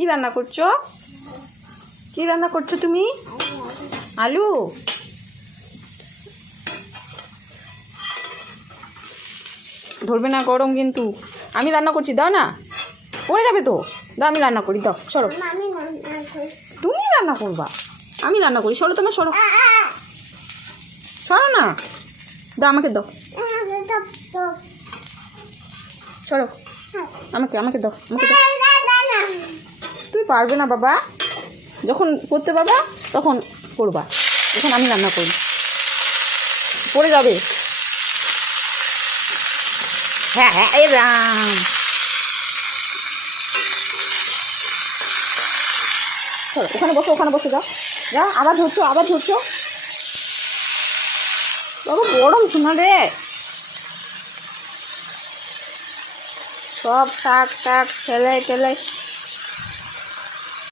কি রান্না করছো? কি রান্না করছো তুমি? আলু? ধরবে না, গরম কিন্তু। আমি রান্না করছি, দাও না, পড়ে যাবে তো। দাও, আমি রান্না করি, দাও, সরো। তুমি রান্না করবা? আমি রান্না করি, সরো, তোমার সরো, সরো না। দাও, আমাকে দাও, সরো। আমাকে আমাকে দাও, আমাকে দাও। তুমি পারবে না বাবা, যখন করতে পারবা তখন করবা, এখন আমি রান্না করি। পড়ে যাবে। হ্যাঁ হ্যাঁ, এ রাম। চলো, ওখানে বসো, ওখানে বসে যাও। যা, আবার ধরছো, আবার ধরছো। বাবা গরম শোনা রে। সব টাক টাক ঠেলে ঠেলে